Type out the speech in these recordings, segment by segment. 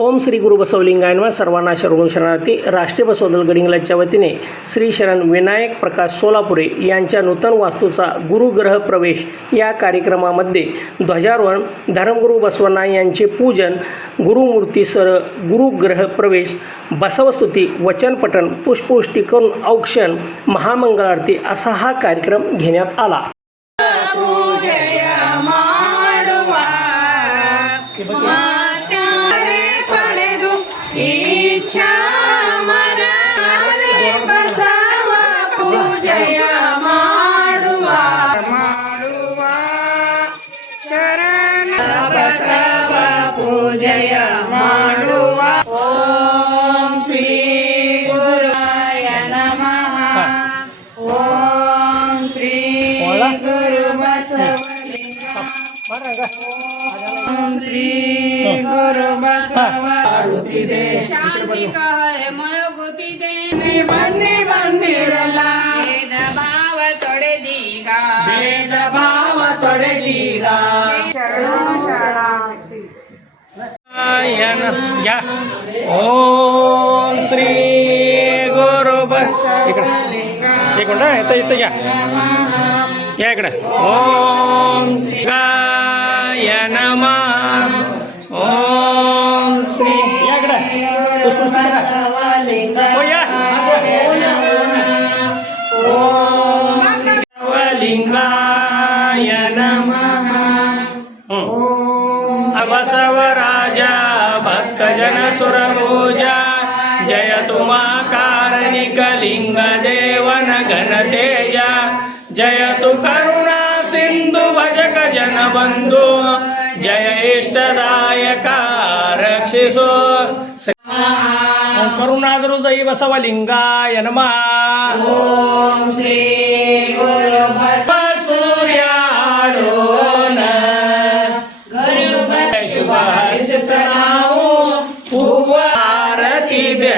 ओम श्री गुरु बसवलिंगायनवा सर्वांना शरणू शरणार्थी. राष्ट्रीय बसवदल गडिंगलाच्या वतीने श्री शरण विनायक प्रकाश सोलापुरे यांच्या नूतन वास्तूचा गुरुग्रह प्रवेश या कार्यक्रमामध्ये ध्वजारोहण धर्मगुरू बसवण्णा यांचे पूजन गुरुमूर्तीसह गुरुग्रह प्रवेश बसवस्तुती वचनपठण पुष्पवृष्टी करून औक्षण महामंगलारती असा हा कार्यक्रम घेण्यात आला. ಗುರು ಬಸವಲಿಂಗ ಓಂ ಶ್ರೀ ಗುರು ಬಸವ ಶಾಂತಿ ಕಹಳೆ ಮೊಳಗುತ್ತಿದೆ ಬನ್ನಿ ಬನ್ನಿರಲ್ಲ ಭೇದ ಭಾವ ತೊಡೆದೀಗ ಭೇದ ಭಾವ ತೊಡೆದೀಗ ಶರಣು ಶರಣಾರ್ಥಿ यन घ्या ओम श्री गुरु बस इकडे एक मिनिट इथं इथं या या इकडे ओम गाय नमः ओम श्री या इकडे पुष्पवृष्टी करा. हो या शिवलिंगाय नमः हं. बसवराजा भक्तजन सुरभोजा जय तुमा कारणिकलिंग देवन घनतेजा जय जयतु करुणा सिन्धु भजक जनबन्धु जय इष्टदायक रक्षिसो करुणादृदय बसवलिङ्गाय नमः ॐ श्री गुरु सूर्याडो न गुरु शुभ आरतिभ्य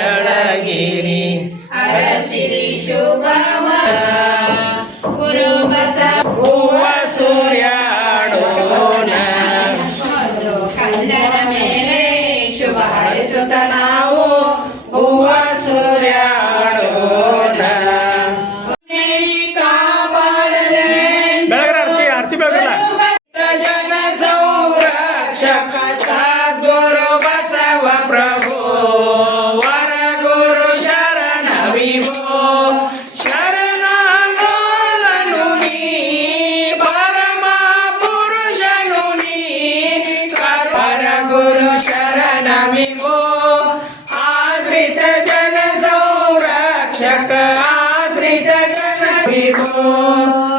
ನಾವು ಹೂವ ಸೂರ್ಯಾಡೋನ ಕಾಪಾಡಲೇ ಆರತಿ ಆರತಿ ಬೆಳಗಲ್ಲ? आश्रित विभो